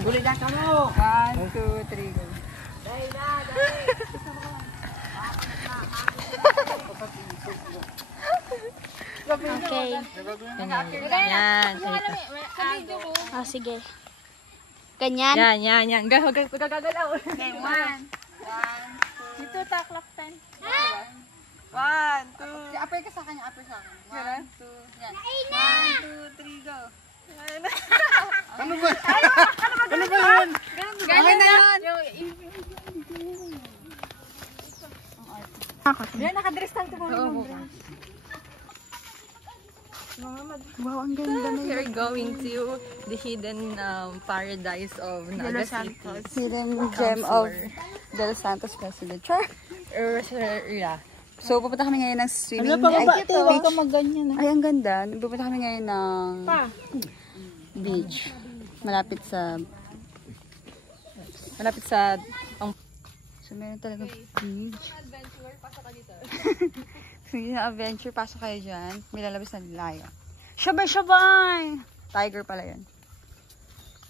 Magulit na ka mo. 1, 2, 3, go. Okay. Yan. Oh, sige. Ganyan? Yan. Gagalaw. Okay, 1. Dito taklak 10. 1, 2. Upper ka sa kanya, upper sa akin. 1, 2. Yan. 1, 2, 3, go. Ano ba? Ano ba yun? Ganyan na yun. Yan, nakadress lang ito. Wow, ang ganda na We're going to the hidden paradise of Naga City. Hidden gem of Del Santos President. Char! Yeah. So, pupunta kami ngayon ng swimming. Ano pa ba ito? Huwag ka magganyan. Ay, ang ganda. Pupunta kami ngayon ng beach. Malapit sa so, meron talagang beach. Adventure, pasok ka dito. Kung yun na adventure, pasok kayo dyan. May lalabas na layo. Shabay! Tiger pala yan.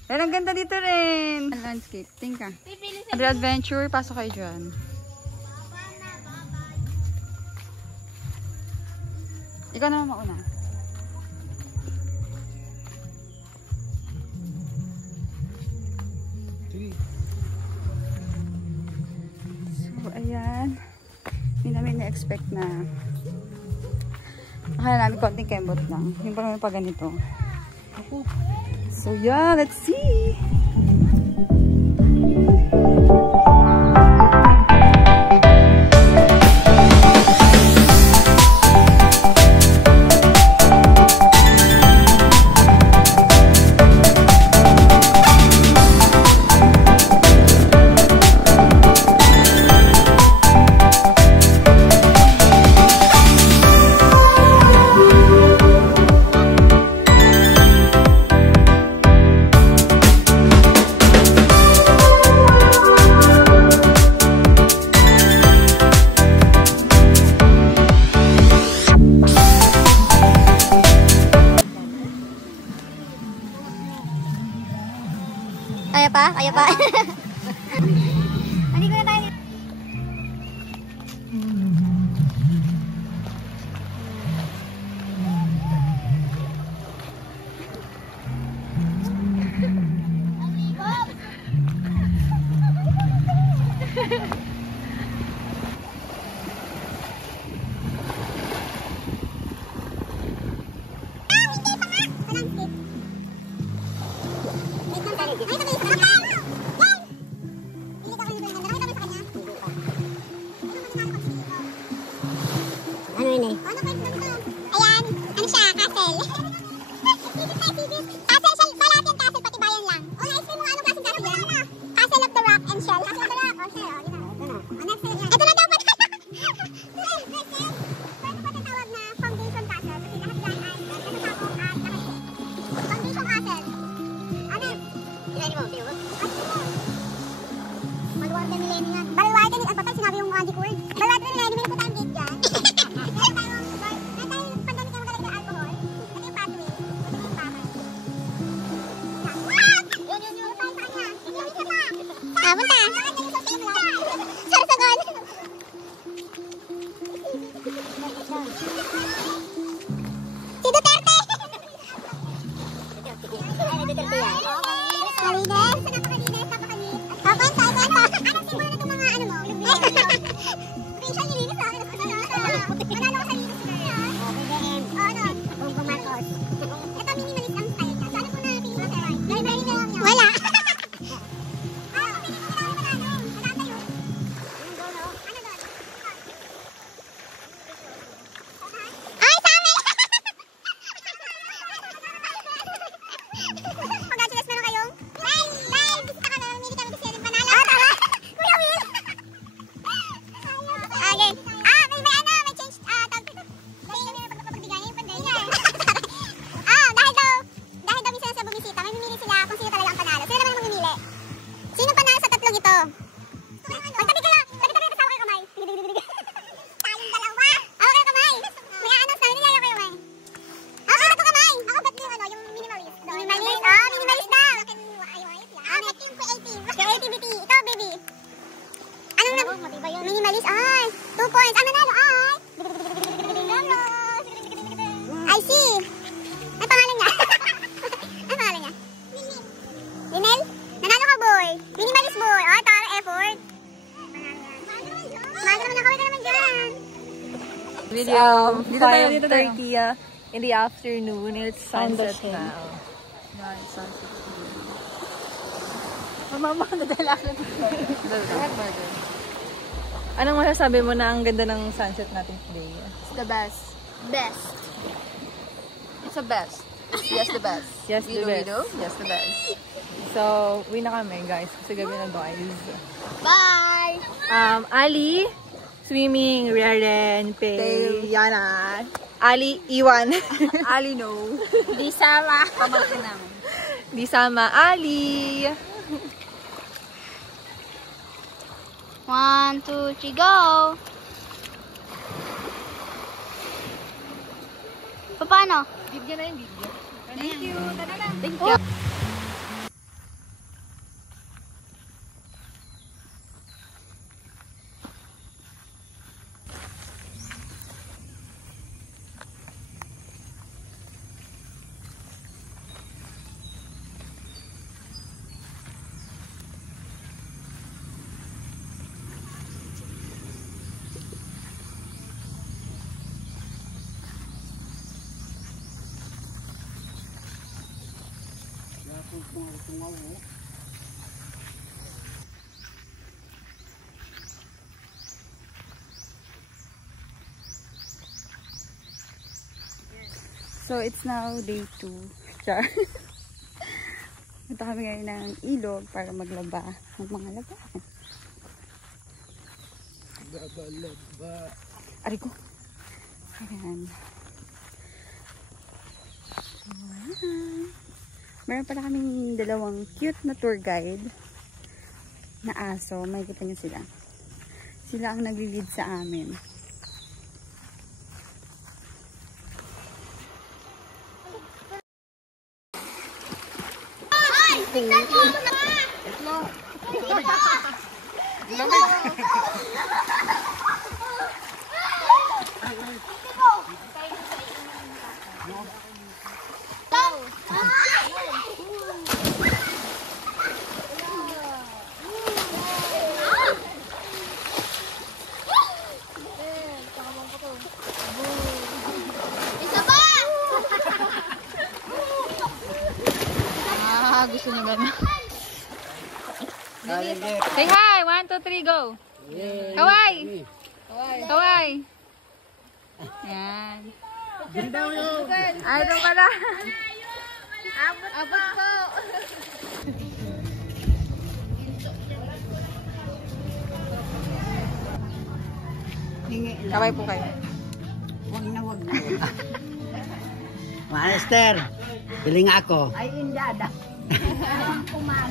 Pero ang ganda dito rin. Landscape. Tingka. Adventure, pasok kayo dyan. Ikaw na mauna. So, ayan. Hindi namin na-expect na akala namin konting kembot lang. Yung parang pa ganito. So, yeah. Let's see! Kaya pa? Hindi ko na tayo. Ayan, ano siya, castle. Castle siya, wala natin castle, pati bayan lang. O, na-explain mo nga anong klaseng castle yan? Castle of the Rock and Shell. Castle of the Rock, o, shell, ito na dapat. Pwede pa tinawag na foundation castle, kasi lahat dyan ay natatapos at foundation castle. Ano? Sinari mo, tinawag? Baluarte Millennium yan. Baluarte Millennium, patay sinabi yung magic word. Baluarte Millennium, may putang gate dyan. Napakalinis, napakalinis. Kwento. Anong simbolo na itong mga ano mo? matibay yun. Minimalist, ay! 2 points. Ang nanalo ay! I see! Ang pangalan niya. Ang pangalan niya? Linel? Nanalo ka, boy. Minimalist, boy. Oh, tara, effort. Maga naman, nakawin ka naman dyan. Video, dito tayo, dito tayo. 5:30 in the afternoon. It's sunset now. Mama, nadala ka dito. Anong masasabi mo na ang ganda ng sunset natin today? It's the best. Best. It's the best. Yes, the best. Yes, the best. Yes, the best. So, uwi na kami guys. Kasi gabi na guys. Bye! Ali, swimming, Riaren, Pei, Yana. Ali, Iwan. Ali, no. Di sama. Pamangkin namin. Di sama, Ali. 1, 2, 3, go! Paano? Bigyan na yung video. Thank you. Thank you. So, it's now day 2. Char. Punta kami ngayon ng ilog para maglaba ng mga laba. Laba. Ari ko. Ayan. So, ayan. Meron pala kaming dalawang cute na tour guide na aso. Makikita niyo sila. Sila ang nag-lead sa amin. Gusto niya gano'n. Say hi! 1, 2, 3, go! Kawai! Kawai! Yan. Ay, ito pala. Abot po! Kawai po kayo. Wag na. Master, piling ako. Ay, indada. Kuman.